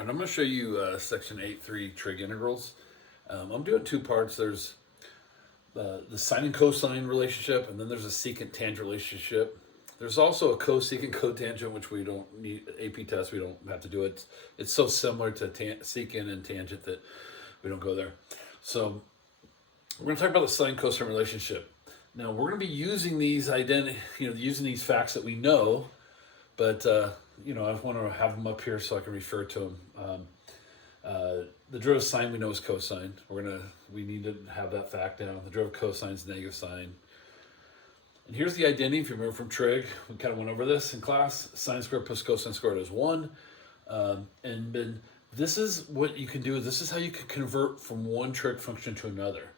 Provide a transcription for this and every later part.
All right, I'm going to show you section 8.3 trig integrals. I'm doing two parts. There's the sine and cosine relationship, and then there's a secant tangent relationship. There's also a cosecant cotangent, which we don't need AP test. We don't have to do it. It's so similar to secant and tangent that we don't go there. So we're going to talk about the sine cosine relationship. Now we're going to be using these using these facts that we know, but I want to have them up here so I can refer to them. The derivative of sine we know is cosine. We need to have that fact down. The derivative of cosine is negative sine. And here's the identity. If you remember from trig, we kind of went over this in class. Sine squared plus cosine squared is 1. And then this is what you can do. This is how you can convert from one trig function to another.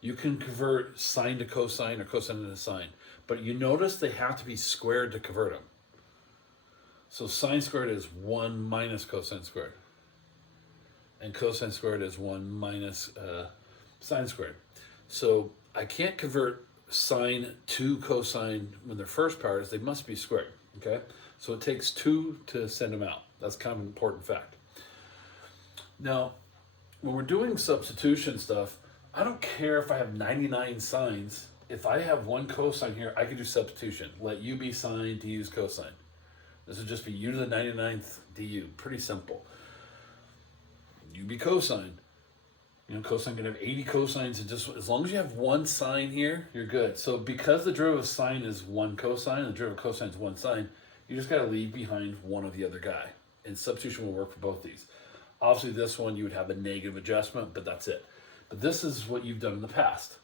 You can convert sine to cosine or cosine to sine. But you notice they have to be squared to convert them. So sine squared is 1 minus cosine squared. And cosine squared is 1 minus sine squared. So I can't convert sine to cosine when they're first powers. They must be squared, okay? So it takes 2 to send them out. That's kind of an important fact. Now, when we're doing substitution stuff, I don't care if I have 99 sines. If I have one cosine here, I can do substitution. Let u be sine, du is cosine. This would just be u to the 99th du. Pretty simple. U be cosine. Cosine can have 80 cosines, and just as long as you have one sine here, you're good. So because the derivative of sine is 1 cosine, and the derivative of cosine is 1 sine, you just got to leave behind one of the other guy. And substitution will work for both these. Obviously, this one you would have a negative adjustment, but that's it. But this is what you've done in the past.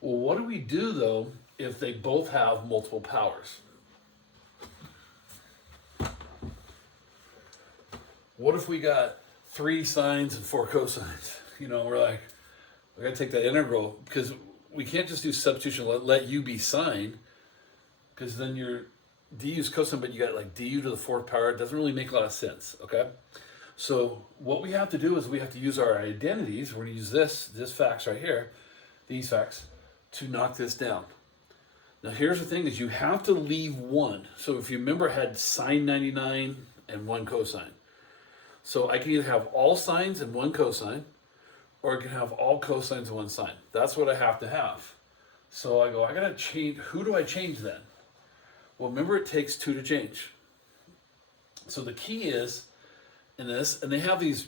Well, what do we do, though, if they both have multiple powers? What if we got 3 sines and 4 cosines? We're like, we got to take that integral, because we can't just do substitution, let u be sine, because then your du is cosine, but you got like du to the 4th power. It doesn't really make a lot of sense, okay? So what we have to do is we have to use our identities. We're going to use this facts right here, these facts, to knock this down. Now here's the thing is you have to leave 1. So if you remember, I had sine 99 and 1 cosine. So I can either have all sines and 1 cosine, or I can have all cosines and 1 sine. That's what I have to have. So I go, I got to change. Who do I change then? Well, remember, it takes 2 to change. So the key is in this, and they have these,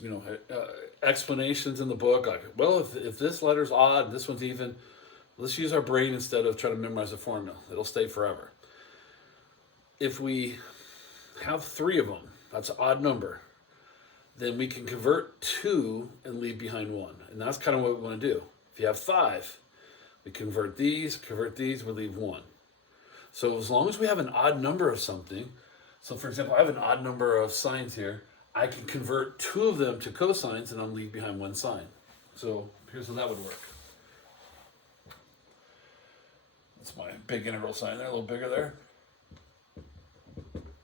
explanations in the book. Like, well, if this letter's odd, this one's even, let's use our brain instead of trying to memorize a formula. It'll stay forever. If we have 3 of them, that's an odd number, then we can convert 2 and leave behind 1. And that's kind of what we want to do. If you have 5, we convert these, we leave 1. So as long as we have an odd number of something, so for example, I have an odd number of sines here, I can convert 2 of them to cosines and I'll leave behind 1 sine. So here's how that would work. That's my big integral sign there, a little bigger there.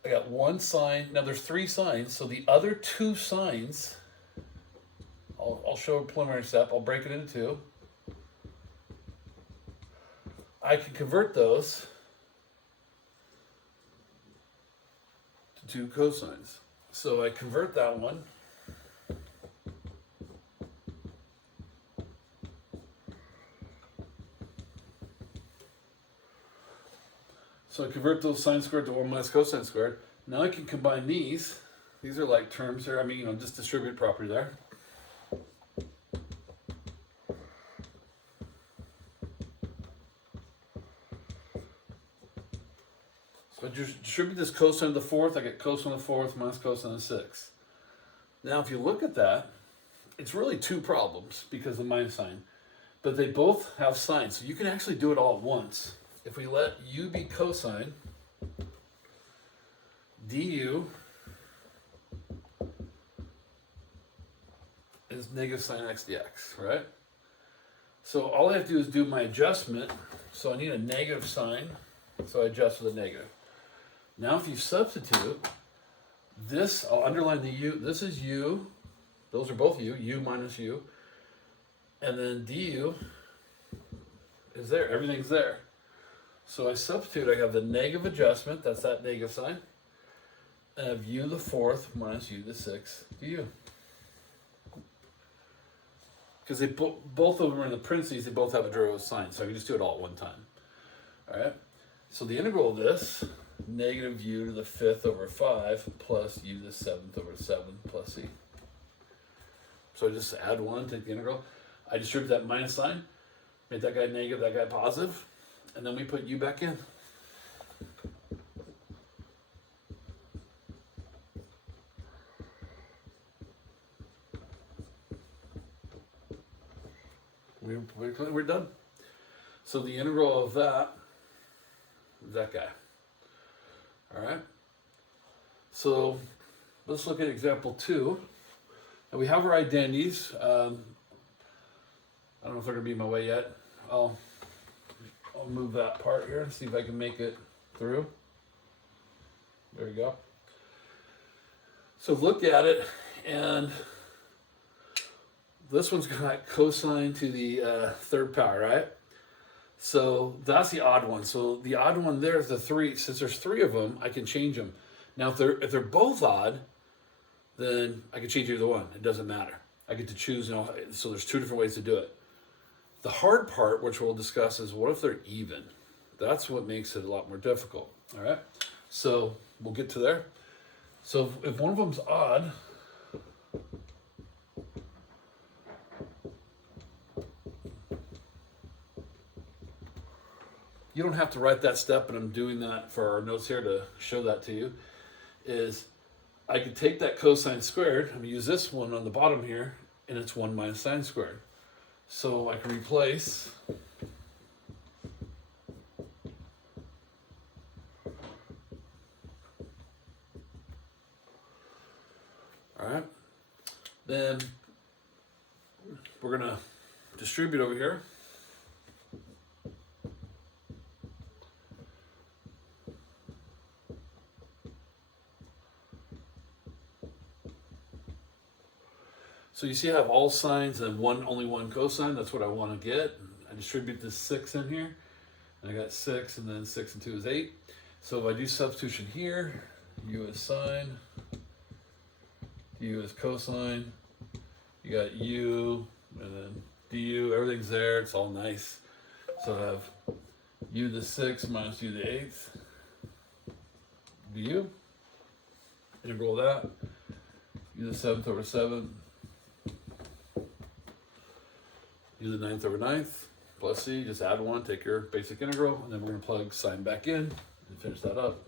I got 1 sine. Now there's 3 sines, so the other 2 sines, I'll show a preliminary step. I'll break it into 2. I can convert those to 2 cosines. So I convert that one. So I convert those sine squared to 1 minus cosine squared. Now I can combine these. These are like terms here. Just distribute property there. So I distribute this cosine to the 4th. I get cosine to the 4th minus cosine to the 6th. Now if you look at that, it's really 2 problems because of the minus sign. But they both have sines. So you can actually do it all at once. If we let u be cosine, du is negative sine x dx, right? So all I have to do is do my adjustment. So I need a negative sign, so I adjust with a negative. Now if you substitute this, I'll underline the u. This is u. Those are both u minus u. And then du is there. Everything's there. So I substitute, I have the negative adjustment, that's that negative sign. I have u to the 4th minus u to the 6th du. because both of them are in the parentheses, they both have a derivative of sine, so I can just do it all at one time. All right, so the integral of this, negative u to the 5th over 5 plus u to the 7th over 7 plus c. So I just add 1, take the integral. I distribute that minus sign, make that guy negative, that guy positive, and then we put u back in. We're done. So the integral of that is that guy. All right. So let's look at example 2. And we have our identities. I don't know if they're going to be in my way yet. I'll move that part here and see if I can make it through. There we go. So look at it, and this one's got cosine to the third power, right? So that's the odd one. So the odd one there is the 3. Since there's 3 of them, I can change them. Now, if they're both odd, then I can change either one. It doesn't matter. I get to choose. So there's 2 different ways to do it. The hard part, which we'll discuss, is what if they're even? That's what makes it a lot more difficult. All right. So we'll get to there. So if one of them's odd, you don't have to write that step, and I'm doing that for our notes here to show that to you, is I could take that cosine squared, I'm going to use this one on the bottom here, and it's 1 minus sine squared. So I can replace all right, then we're going to distribute over here. So you see I have all sines and only one cosine. That's what I want to get. I distribute this 6 in here. And I got 6, and then 6 and 2 is 8. So if I do substitution here, u is sine, u is cosine, you got u, and then du, everything's there. It's all nice. So I have u to the 6 minus u to the 8th du. Integral of that. U to the 7th over 7. U to the 9th over 9th plus c, just add 1, take your basic integral, and then we're going to plug sine back in and finish that up.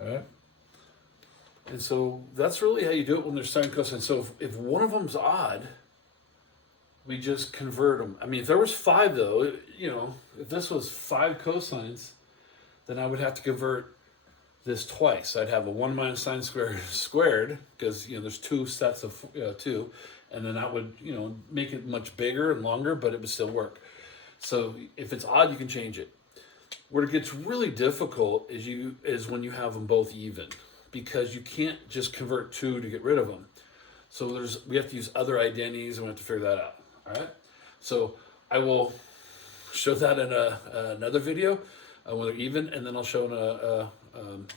All right. And so that's really how you do it when there's sine cosine. So if one of them's odd, we just convert them. I mean, if there was 5 though, if this was 5 cosines, then I would have to convert this twice. I'd have a 1 minus sine squared, because there's 2 sets of 2, and then that would make it much bigger and longer, but it would still work. So if it's odd, you can change it. Where it gets really difficult is when you have them both even, because you can't just convert 2 to get rid of them. So we have to use other identities, and we have to figure that out. All right. So I will show that in another video when they're even, and then I'll show in a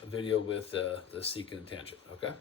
video with the secant and tangent. Okay.